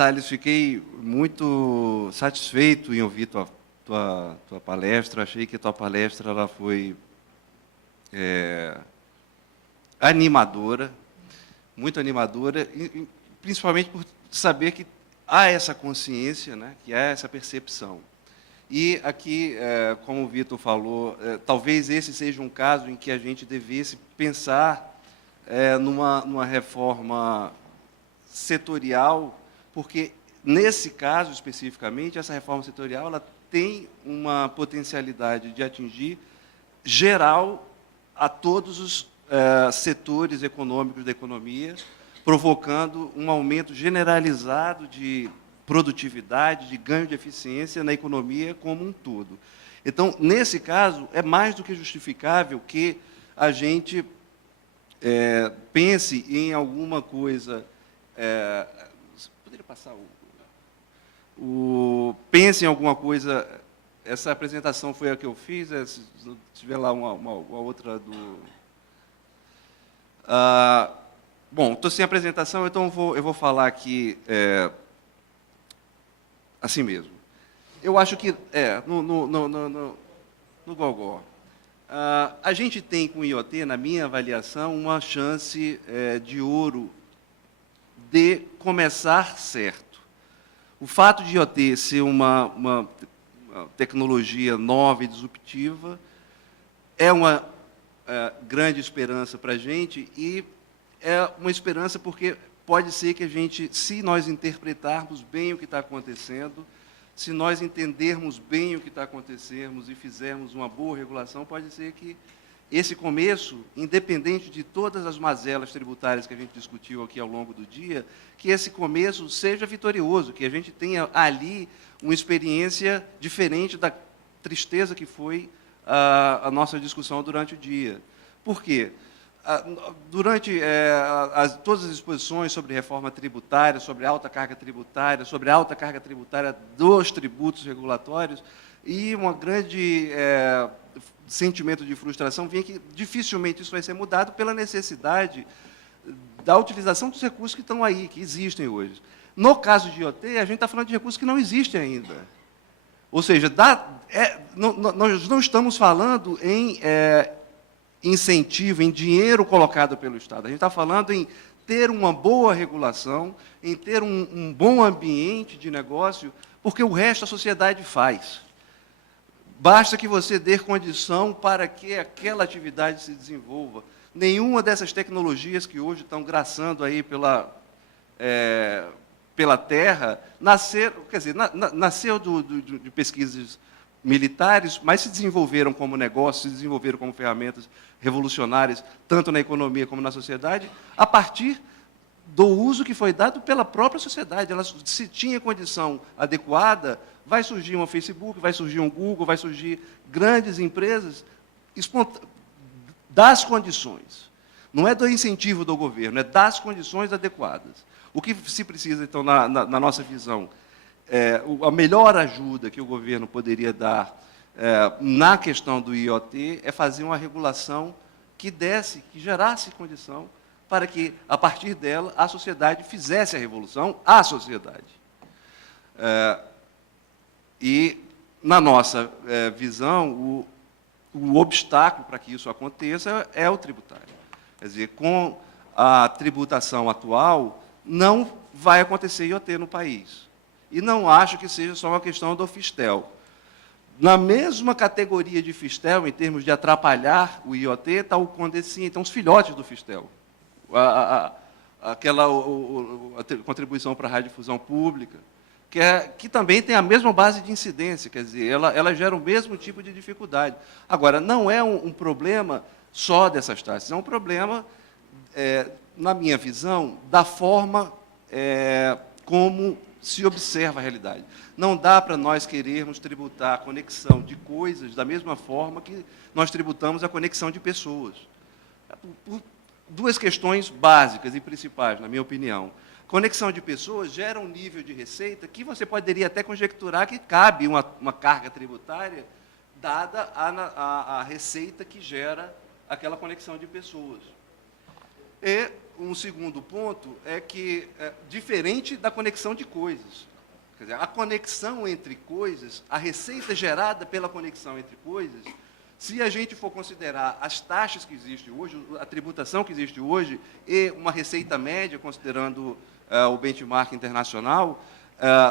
Thales, fiquei muito satisfeito em ouvir tua palestra. Achei que a tua palestra ela foi animadora, muito animadora, e principalmente por saber que há essa consciência, né, que há essa percepção. E aqui, como o Vitor falou, talvez esse seja um caso em que a gente devesse pensar numa reforma setorial, porque, nesse caso especificamente, essa reforma setorial ela tem uma potencialidade de atingir geral a todos os setores econômicos da economia, provocando um aumento generalizado de produtividade, de ganho de eficiência na economia como um todo. Então, nesse caso, é mais do que justificável que a gente pense em alguma coisa. Poderia passar pense em alguma coisa. Essa apresentação foi a que eu fiz. Se tiver lá uma outra do. Bom, estou sem apresentação, então eu vou falar aqui assim mesmo. Eu acho que no Gogó. A gente tem com o IoT, na minha avaliação, uma chance de ouro de começar certo. O fato de IoT ser uma tecnologia nova e disruptiva é uma grande esperança para a gente, e é uma esperança porque pode ser que a gente, se nós interpretarmos bem o que está acontecendo, se nós entendermos bem o que está acontecendo e fizermos uma boa regulação, pode ser que esse começo, independente de todas as mazelas tributárias que a gente discutiu aqui ao longo do dia, que esse começo seja vitorioso, que a gente tenha ali uma experiência diferente da tristeza que foi a nossa discussão durante o dia. Por quê? Durante todas as exposições sobre reforma tributária, sobre alta carga tributária dos tributos regulatórios, e um grande sentimento de frustração vinha que dificilmente isso vai ser mudado pela necessidade da utilização dos recursos que estão aí, que existem hoje. No caso de IoT, a gente está falando de recursos que não existem ainda. Ou seja, nós não estamos falando em incentivo, em dinheiro colocado pelo Estado. A gente está falando em ter uma boa regulação, em ter um bom ambiente de negócio, porque o resto a sociedade faz. Basta que você dê condição para que aquela atividade se desenvolva. Nenhuma dessas tecnologias que hoje estão graçando aí pela terra, nasceu de pesquisas militares, mas se desenvolveram como negócio, se desenvolveram como ferramentas revolucionárias, tanto na economia como na sociedade, a partir do uso que foi dado pela própria sociedade. Ela, se tinha condição adequada, vai surgir um Facebook, vai surgir um Google, vai surgir grandes empresas das condições. Não é do incentivo do governo, é das condições adequadas. O que se precisa, então, na nossa visão, a melhor ajuda que o governo poderia dar na questão do IoT é fazer uma regulação que gerasse condição para que, a partir dela, a sociedade fizesse a revolução à sociedade. E, na nossa visão, o obstáculo para que isso aconteça é o tributário. Quer dizer, com a tributação atual, não vai acontecer IoT no país. E não acho que seja só uma questão do Fistel. Na mesma categoria de Fistel, em termos de atrapalhar o IoT, está o Condecim, então os filhotes do Fistel. A contribuição para a radiodifusão pública, que também tem a mesma base de incidência, quer dizer, ela gera o mesmo tipo de dificuldade. Agora, não é um problema só dessas taxas, é um problema, na minha visão, da forma como se observa a realidade. Não dá para nós querermos tributar a conexão de coisas da mesma forma que nós tributamos a conexão de pessoas. Por duas questões básicas e principais, na minha opinião. Conexão de pessoas gera um nível de receita que você poderia até conjecturar que cabe uma carga tributária dada a receita que gera aquela conexão de pessoas. E um segundo ponto é que, diferente da conexão de coisas, quer dizer, a conexão entre coisas, a receita gerada pela conexão entre coisas, se a gente for considerar as taxas que existem hoje, a tributação que existe hoje, e uma receita média, considerando o benchmark internacional,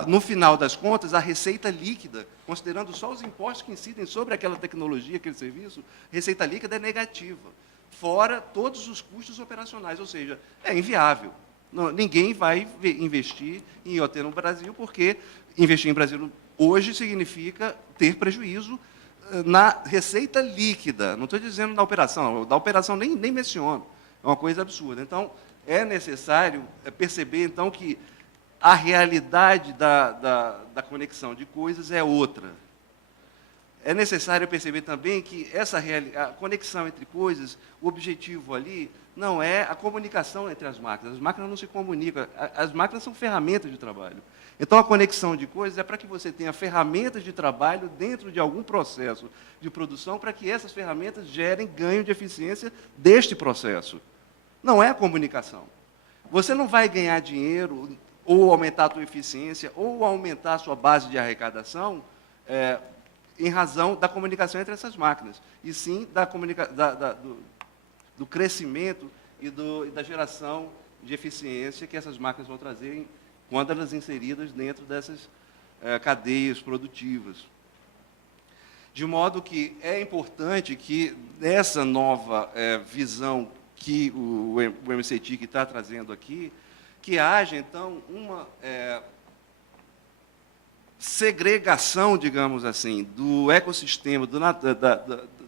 no final das contas, a receita líquida, considerando só os impostos que incidem sobre aquela tecnologia, aquele serviço, a receita líquida é negativa, fora todos os custos operacionais, ou seja, é inviável. Ninguém vai investir em IoT no Brasil, porque investir em Brasil hoje significa ter prejuízo na receita líquida. Não estou dizendo na operação nem menciono. É uma coisa absurda. Então, é necessário perceber, então, que a realidade da conexão de coisas é outra. É necessário perceber também que a conexão entre coisas, o objetivo ali não é a comunicação entre as máquinas. As máquinas não se comunicam, as máquinas são ferramentas de trabalho. Então, a conexão de coisas é para que você tenha ferramentas de trabalho dentro de algum processo de produção, para que essas ferramentas gerem ganho de eficiência deste processo. Não é a comunicação. Você não vai ganhar dinheiro, ou aumentar a sua eficiência, ou aumentar a sua base de arrecadação, em razão da comunicação entre essas máquinas, e sim do crescimento e da geração de eficiência que essas máquinas vão trazer quando elas inseridas dentro dessas cadeias produtivas. De modo que é importante que, nessa nova visão que o MCTIC está trazendo aqui, que haja, então, uma segregação, digamos assim, do ecossistema,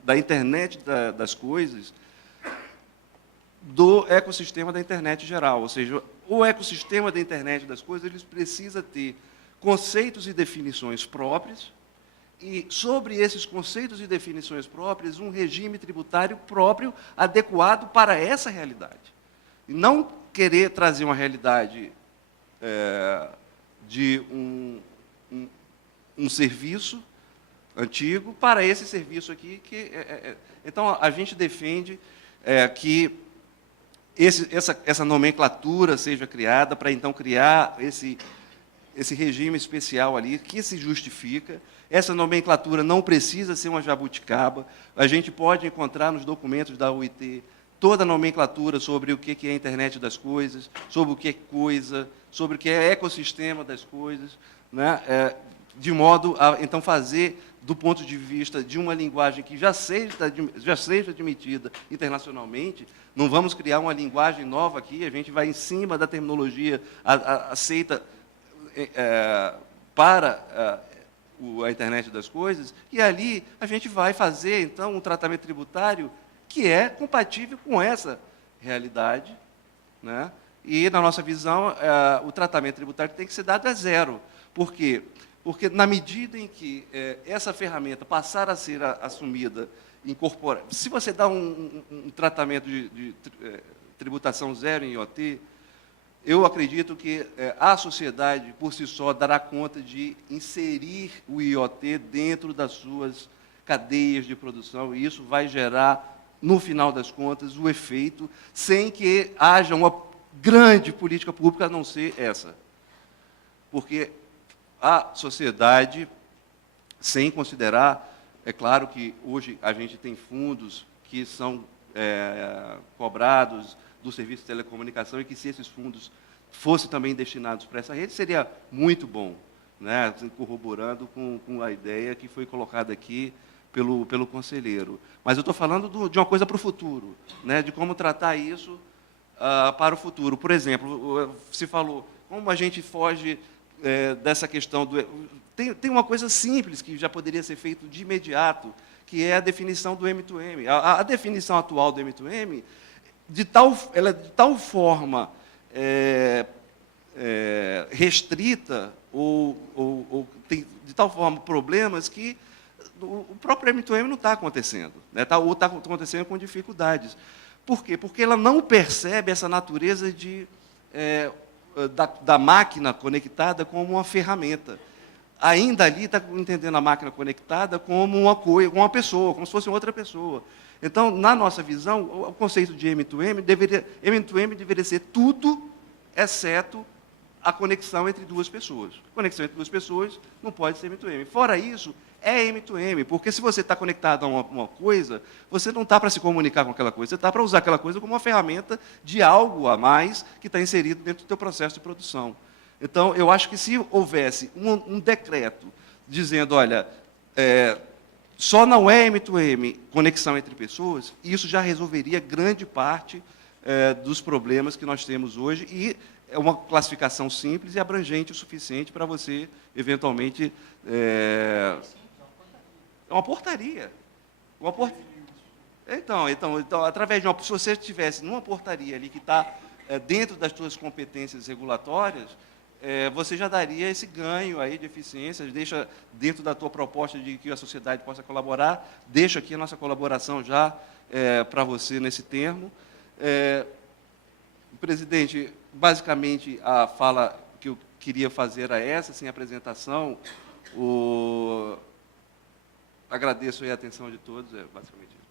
da internet das coisas, do ecossistema da internet geral. Ou seja, o ecossistema da internet das coisas ele precisa ter conceitos e definições próprios, e, sobre esses conceitos e definições próprias, um regime tributário próprio, adequado para essa realidade. E não querer trazer uma realidade de um serviço antigo para esse serviço aqui. Então, a gente defende que essa nomenclatura seja criada para, então, criar esse regime especial ali, que se justifica. Essa nomenclatura não precisa ser uma jabuticaba. A gente pode encontrar nos documentos da UIT toda a nomenclatura sobre o que é a internet das coisas, sobre o que é coisa, sobre o que é ecossistema das coisas, né? De modo a, então, fazer, do ponto de vista de uma linguagem que já seja admitida internacionalmente. Não vamos criar uma linguagem nova aqui, a gente vai em cima da terminologia aceita para a internet das coisas, e ali a gente vai fazer, então, um tratamento tributário que é compatível com essa realidade, né? E, na nossa visão, o tratamento tributário tem que ser dado a zero. Por quê? Porque, na medida em que essa ferramenta passar a ser assumida, incorporada, se você dá um tratamento de tributação zero em IoT, eu acredito que a sociedade, por si só, dará conta de inserir o IoT dentro das suas cadeias de produção, e isso vai gerar, no final das contas, o efeito, sem que haja uma grande política pública, a não ser essa. Porque a sociedade, sem considerar, é claro que hoje a gente tem fundos que são cobrados do serviço de telecomunicação, e que, se esses fundos fossem também destinados para essa rede, seria muito bom, né? Corroborando com a ideia que foi colocada aqui pelo conselheiro. Mas eu estou falando de uma coisa para o futuro, né? De como tratar isso para o futuro. Por exemplo, se falou, como a gente foge dessa questão do... Tem uma coisa simples que já poderia ser feito de imediato, que é a definição do M2M. A definição atual do M2M, ela é de tal forma restrita, ou tem de tal forma problemas, que o próprio M2M não está acontecendo, né? Ou está acontecendo com dificuldades. Por quê? Porque ela não percebe essa natureza da máquina conectada como uma ferramenta. Ainda ali está entendendo a máquina conectada como uma pessoa, como se fosse outra pessoa. Então, na nossa visão, o conceito de M2M deveria ser tudo, exceto a conexão entre duas pessoas. Conexão entre duas pessoas não pode ser M2M. Fora isso, é M2M, porque se você está conectado a uma coisa, você não está para se comunicar com aquela coisa, você está para usar aquela coisa como uma ferramenta de algo a mais que está inserido dentro do teu processo de produção. Então, eu acho que se houvesse um decreto dizendo, olha, só não é M2M conexão entre pessoas, isso já resolveria grande parte dos problemas que nós temos hoje, e é uma classificação simples e abrangente o suficiente para você, eventualmente... É uma portaria. Então, através de uma... Se você estivesse numa portaria ali que está dentro das suas competências regulatórias, você já daria esse ganho aí de eficiência, deixa dentro da tua proposta de que a sociedade possa colaborar, deixa aqui a nossa colaboração já para você nesse termo. Presidente, basicamente, a fala que eu queria fazer era essa, sem apresentação. Agradeço aí a atenção de todos, basicamente isso.